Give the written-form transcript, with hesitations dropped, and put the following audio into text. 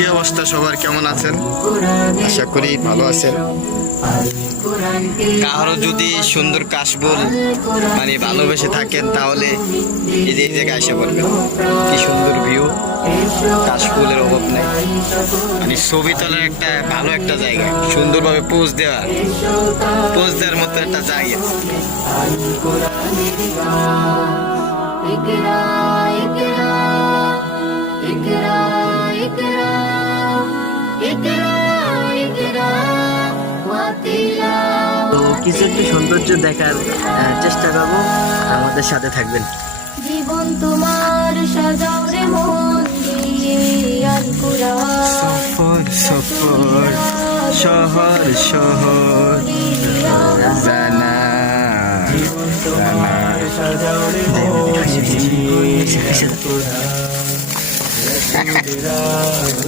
কি অবস্থা সবার, কেমন আছেন? আশা করি ভালো আছেন। কারো যদি সুন্দর কাশবুল মানে ভালোবেসে থাকেন তাহলে এই যে এই জায়গায় এসে পড়বেন। কি সুন্দর ভিউ, কাশফুলের অভাব নেই। মানে ছবি তোলার একটা ভালো একটা জায়গা, সুন্দরভাবে পোজ দেওয়ার মতো একটা জায়গা। তো কিছু একটু সৌন্দর্য দেখার চেষ্টা করবো, আমাদের সাথে থাকবেন। জীবন তোমার সাজাও রে মন দিয়ে আল কুরআন সফর শহর শহর জানা